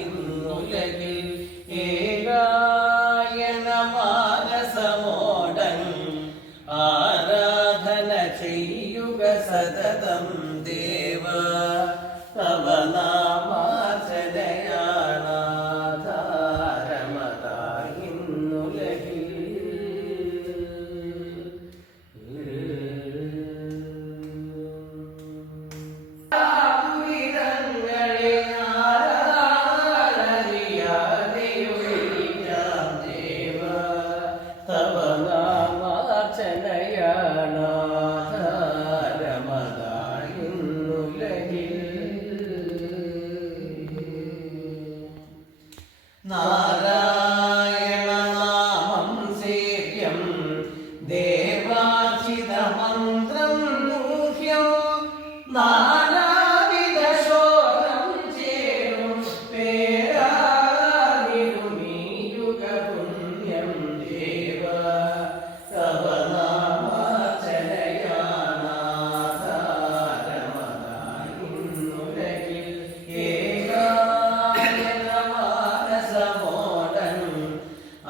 ഇന്നുലകിൽ ഏകായന മാനസമോടൻ ആരാധന ചെയ്യുക സതതം ദേവ തവ നാരായണ നാമം സേവ്യം ദേവാർച്ചിതമന്ത്രം ഗൂഹ്യം നാനാവിധ ശോകം ചേരും പേരാനിരുമീയുഗ പുണ്യം ദേവ തവ നാമാചരയാനാധാരമതായിന്നുലകിൽ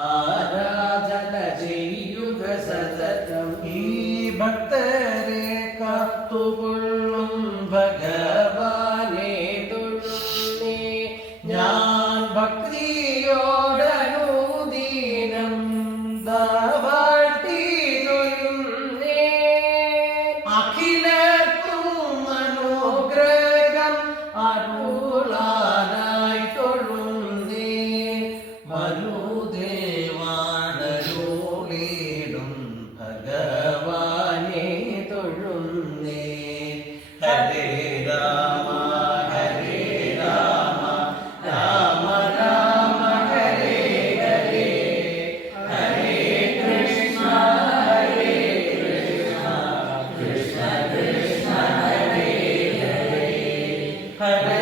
ആരാധന ചെയ്യുക സതതം ഈ ഭക്തരെ കാത്തുകൊള്ളും ഭഗവാനെ തൊഴുന്നേ ഞാൻ ഭക്തിയോടനുദീനം വാഴ്ത്തി തൊഴുന്നേ അഖിലർക്കും അനുഗ്രഹം അരുളാനായി തൊഴുന്നേ മനുദേവാണരുളിടും ഭഗവാനെ തൊഴുന്നേ ഹരേ രാമ രാമ രാമ ഹരേ ഹരേ ഹരേ കൃഷ്ണ കൃഷ്ണ കൃഷ്ണ ഹരേ ഹരേ ഹരേ